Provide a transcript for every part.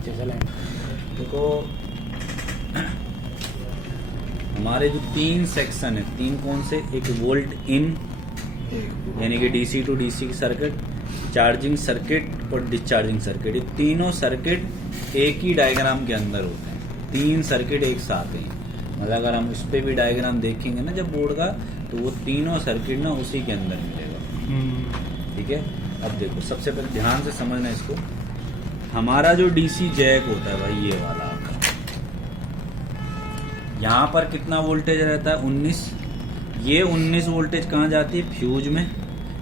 नीचे से लाइन। देखो हमारे जो 3 सेक्शन है, 3 कौन से, एक वोल्ट इन यानी कि डीसी टू डीसी की सर्किट, चार्जिंग सर्किट और डिस्चार्जिंग सर्किट, ये तीनों सर्किट एक ही डायग्राम के अंदर होते हैं। 3 सर्किट एक साथ हैं। मतलब अगर हम उस पर भी डायग्राम देखेंगे ना जब बोर्ड का, तो वो तीनों सर्किट ना उसी के अंदर मिलेगा। ठीक है, अब देखो सबसे पहले ध्यान से समझना इसको। हमारा जो डीसी जैक होता है भाई, ये वाला आपका, यहाँ पर कितना वोल्टेज रहता है 19। ये 19 वोल्टेज कहाँ जाती है, फ्यूज में,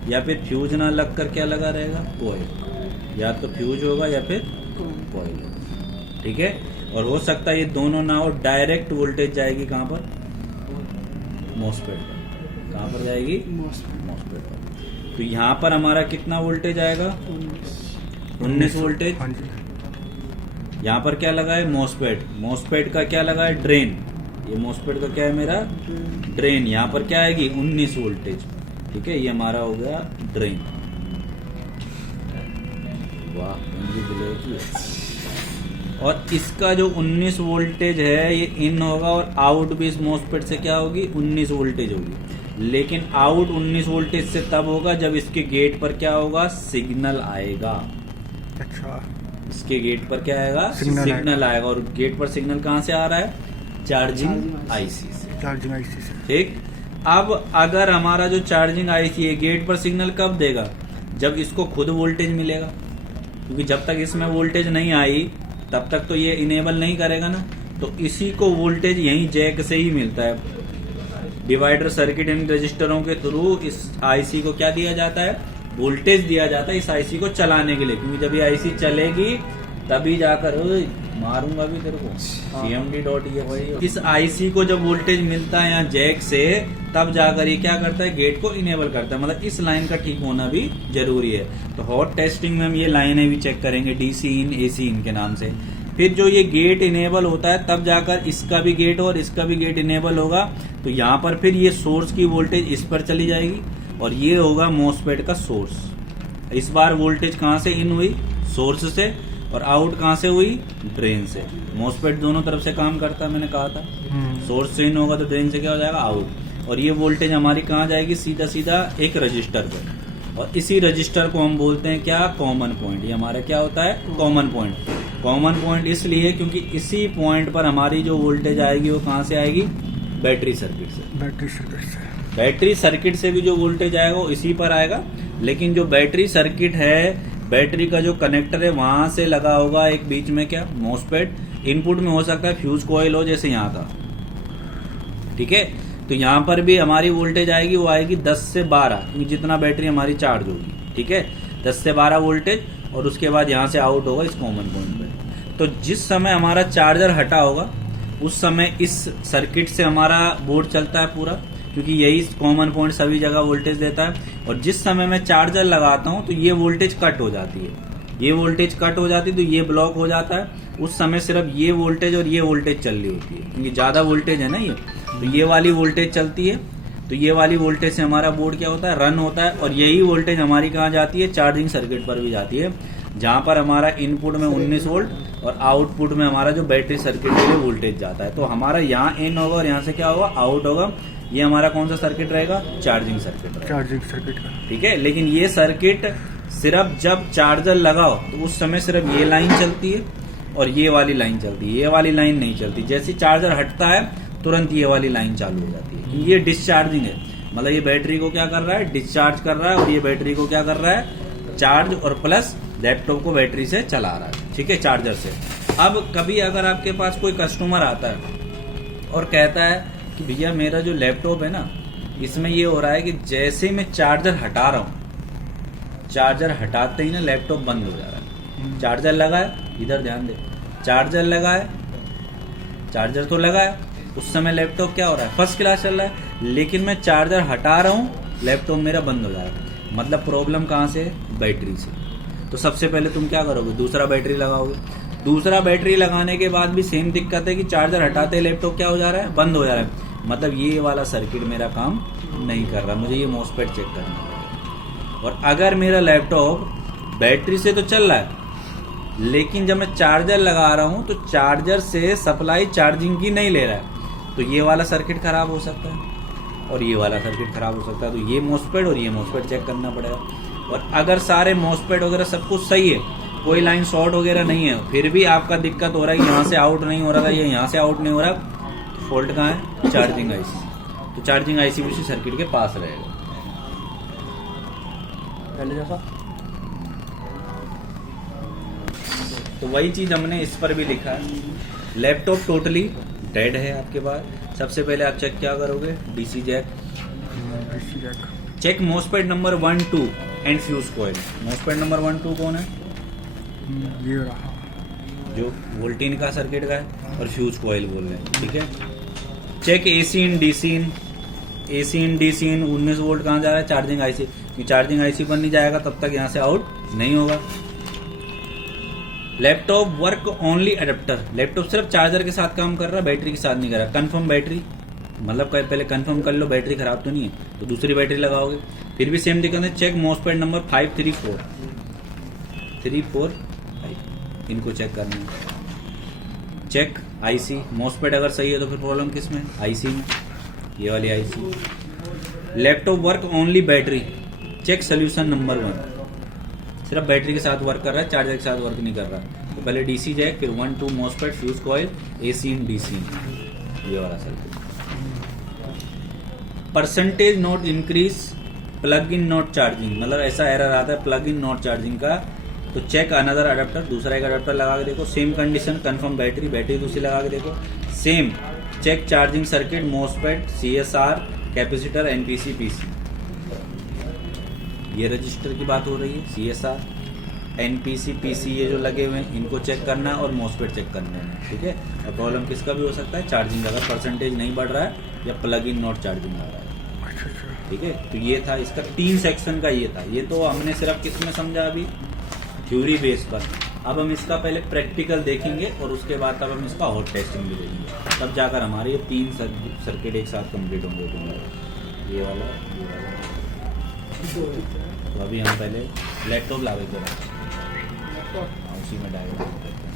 या फिर फ्यूज ना लग कर क्या लगा रहेगा, कॉइल। या तो फ्यूज होगा या फिर कॉइल होगा। ठीक है, और हो सकता है ये दोनों ना हो, डायरेक्ट वोल्टेज जाएगी कहाँ पर, मॉसफेट पर। कहाँ पर जाएगी, मॉसफेट पर। तो यहाँ पर हमारा कितना वोल्टेज आएगा, 19 वोल्टेज। यहाँ पर क्या लगा है, मॉसफेट। मॉसफेट का क्या लगा है, ड्रेन। ये मॉसफेट का क्या है मेरा, ड्रेन। यहाँ पर क्या आएगी, 19 वोल्टेज। ठीक है, ये हमारा हो गया ड्रेन। वाह, और इसका जो 19 वोल्टेज है ये इन होगा, और आउट भी इस मॉसफेट से क्या होगी, 19 वोल्टेज होगी। लेकिन आउट 19 वोल्टेज से तब होगा जब इसके गेट पर क्या होगा, सिग्नल आएगा। अच्छा, इसके गेट पर क्या आएगा, सिग्नल आएगा। और गेट पर सिग्नल कहाँ से आ रहा है, चार्जिंग आईसी से। चार्जिंग आईसी से। ठीक, अब अगर हमारा जो चार्जिंग आईसी है गेट पर सिग्नल कब देगा, जब इसको खुद वोल्टेज मिलेगा। क्योंकि जब तक इसमें वोल्टेज नहीं आई तब तक तो ये इनेबल नहीं करेगा ना। तो इसी को वोल्टेज यहीं जैक से ही मिलता है। डिवाइडर सर्किट इन रजिस्टरों के थ्रू इस आईसी को क्या दिया जाता है, वोल्टेज दिया जाता है इस आईसी को चलाने के लिए। क्योंकि जब ये आईसी चलेगी तभी जाकर, मारूंगा भी तेरे को, CMD.exe। इस आईसी को जब वोल्टेज मिलता है यहाँ जैक से, तब जाकर ये क्या करता है, गेट को इनेबल करता है। मतलब इस लाइन का ठीक होना भी जरूरी है। तो हॉट टेस्टिंग में हम ये लाइनें भी चेक करेंगे, DC इन, AC इन के नाम से। फिर जो ये गेट इनेबल होता है तब जाकर इसका भी गेट और इसका भी गेट इनेबल होगा। तो यहाँ पर फिर ये सोर्स की वोल्टेज इस पर चली जाएगी, और ये होगा मॉसफेट का सोर्स। इस बार वोल्टेज कहाँ से इन हुई, सोर्स से, और आउट कहाँ से हुई, ड्रेन से। मॉसफेट दोनों तरफ से काम करता है, मैंने कहा था। सोर्स से इन होगा तो ड्रेन से क्या हो जाएगा, आउट। और ये वोल्टेज हमारी कहाँ जाएगी, सीधा सीधा एक रजिस्टर पर। और इसी रजिस्टर को हम बोलते हैं क्या, कॉमन पॉइंट। ये हमारा क्या होता है, कॉमन पॉइंट। कॉमन पॉइंट इसलिए क्योंकि इसी पॉइंट पर हमारी जो वोल्टेज आएगी वो कहाँ से आएगी, बैटरी सर्किट से। बैटरी सर्किट से भी जो वोल्टेज आएगा वो इसी पर आएगा। लेकिन जो बैटरी सर्किट है, बैटरी का जो कनेक्टर है वहां से लगा होगा एक बीच में क्या, मॉसफेट। इनपुट में हो सकता है फ्यूज कॉइल हो, जैसे यहाँ था। ठीक है, तो यहाँ पर भी हमारी वोल्टेज आएगी, वो आएगी 10 से 12, क्योंकि जितना बैटरी हमारी चार्ज होगी। ठीक है, 10 से 12 वोल्टेज, और उसके बाद यहाँ से आउट होगा इस कॉमन पॉइंट पे। तो जिस समय हमारा चार्जर हटा होगा उस समय इस सर्किट से हमारा बोर्ड चलता है पूरा, क्योंकि यही कॉमन पॉइंट सभी जगह वोल्टेज देता है। और जिस समय मैं चार्जर लगाता हूँ तो ये वोल्टेज कट हो जाती है। ये वोल्टेज कट हो जाती है तो ये ब्लॉक हो जाता है। उस समय सिर्फ ये वोल्टेज और ये वोल्टेज चल रही होती है, क्योंकि ज्यादा वोल्टेज है ना ये, तो ये वाली वोल्टेज चलती है। तो ये वाली वोल्टेज से हमारा बोर्ड क्या होता है, रन होता है। और यही वोल्टेज हमारी कहाँ जाती है, चार्जिंग सर्किट पर भी जाती है, जहां पर हमारा इनपुट में 19 वोल्ट और आउटपुट में हमारा जो बैटरी सर्किट के लिए वोल्टेज जाता है। तो हमारा यहाँ इन होगा और यहाँ से क्या होगा, आउट होगा। ये हमारा कौन सा सर्किट रहेगा, चार्जिंग सर्किट। चार्जिंग सर्किट का। ठीक है, लेकिन ये सर्किट सिर्फ जब चार्जर लगाओ तो उस समय सिर्फ ये लाइन चलती है और ये वाली लाइन चलती है, ये वाली लाइन नहीं चलती। जैसे चार्जर हटता है तुरंत ये वाली लाइन चालू हो जाती है। ये डिस्चार्जिंग है, मतलब ये बैटरी को क्या कर रहा है, डिस्चार्ज कर रहा है, और ये बैटरी को क्या कर रहा है, चार्ज और प्लस लैपटॉप को बैटरी से चला रहा है। ठीक है, चार्जर से। अब कभी अगर आपके पास कोई कस्टमर आता है और कहता है कि भैया मेरा जो लैपटॉप है ना, इसमें ये हो रहा है कि जैसे मैं चार्जर हटा रहा हूँ, चार्जर हटाते ही ना लैपटॉप बंद हो जा रहा है। चार्जर लगा है, इधर ध्यान दे, चार्जर लगा है, चार्जर तो लगा है, उस समय लैपटॉप क्या हो रहा है, फर्स्ट क्लास चल रहा है। लेकिन मैं चार्जर हटा रहा हूँ, लैपटॉप मेरा बंद हो जा रहा है। मतलब प्रॉब्लम कहाँ से, बैटरी से। तो सबसे पहले तुम क्या करोगे, दूसरा बैटरी लगाओगे। दूसरा बैटरी लगाने के बाद भी सेम दिक्कत है कि चार्जर हटाते लैपटॉप क्या हो जा रहा है, बंद हो जा रहा है। मतलब ये वाला सर्किट मेरा काम नहीं कर रहा, मुझे ये मॉसफेट चेक करना है। और अगर मेरा लैपटॉप बैटरी से तो चल रहा है लेकिन जब मैं चार्जर लगा रहा हूँ तो चार्जर से सप्लाई चार्जिंग की नहीं ले रहा है, तो ये वाला सर्किट खराब हो सकता है और ये वाला सर्किट खराब हो सकता है। तो ये मॉसफेट और ये मॉसफेट चेक करना पड़ेगा। और अगर सारे मॉसफेट वगैरह सब कुछ सही है, कोई लाइन शॉर्ट वगैरह नहीं है, फिर भी आपका दिक्कत हो रहा है, यहाँ से आउट नहीं हो रहा था, ये यहाँ से आउट नहीं हो रहा, तो फॉल्ट कहाँ है? Charging IC. तो चार्जिंग आईसी भी उसी सर्किट के पास रहेगा। पहले जैसा तो वही चीज हमने इस पर भी लिखा है। लैपटॉप टोटली डेड है आपके पास। सबसे पहले आप चेक क्या करोगे? DC jack DC jack. Check MOSFET number 1 2 and fuse coil. MOSFET number 1 2 कौन है? ये रहा जो वोल्टेन का सर्किट का है, और फ्यूज कॉइल बोल रहे हैं, ठीक है। Check AC in DC in. AC in DC in 19 volt कहाँ जा रहा है? Charging IC. चार्जिंग आईसी पर नहीं जाएगा तब तक यहाँ से आउट नहीं होगा। Laptop work only adapter. Laptop सिर्फ चार्जर के साथ काम कर रहा है, बैटरी के साथ नहीं कर रहा। कंफर्म बैटरी, मतलब पहले कंफर्म कर लो बैटरी खराब तो नहीं है, तो दूसरी बैटरी लगाओगे। फिर भी सेम दिक्कत है। चेक मॉसफेट नंबर 5 3 4 3 4 5, इनको चेक करना है। Check IC. मॉसफेट अगर सही है तो फिर प्रॉब्लम किस में? आईसी में, ये वाली IC. Laptop work only battery. Check solution number 1। सिर्फ बैटरी के साथ वर्क कर रहा है, चार्जर के साथ वर्क नहीं कर रहा। तो पहले डीसी जैक, फिर 1 2 MOSFET, fuse coil, AC in DC in, ये वाला circuit. Percentage not increase, plug in not charging, मतलब ऐसा एरर आता है प्लग इन नॉट चार्जिंग का। तो चेक अनदर अडेप्टर, दूसरा एक अडेप्टर लगा के देखो। Same condition, confirm battery, battery दूसरी लगा के देखो। Same check charging circuit, MOSFET, CSR, capacitor, NPC, PC. ये रजिस्टर की बात हो रही है। सीएसआर, एनपीसी, पीसी ये जो लगे हुए हैं इनको चेक करना है और मॉसफेट चेक करना है, ठीक है। और प्रॉब्लम किसका भी हो सकता है? चार्जिंग का, अगर परसेंटेज नहीं बढ़ रहा है या प्लग इन नॉट चार्जिंग आ रहा है, ठीक है। तो ये था इसका 3 सेक्शन का, ये था। ये तो हमने सिर्फ किस में समझा अभी? थ्योरी बेस पर। अब हम इसका पहले प्रैक्टिकल देखेंगे और उसके बाद तब हम इसका हॉट टेस्टिंग भी देखेंगे, तब जाकर हमारे ये 3 सर्किट एक साथ कंप्लीट होंगे। ये वाला, ये वाला। तो अभी हम पहले लैपटॉप लावे के उसी में डायग्राम करते हैं।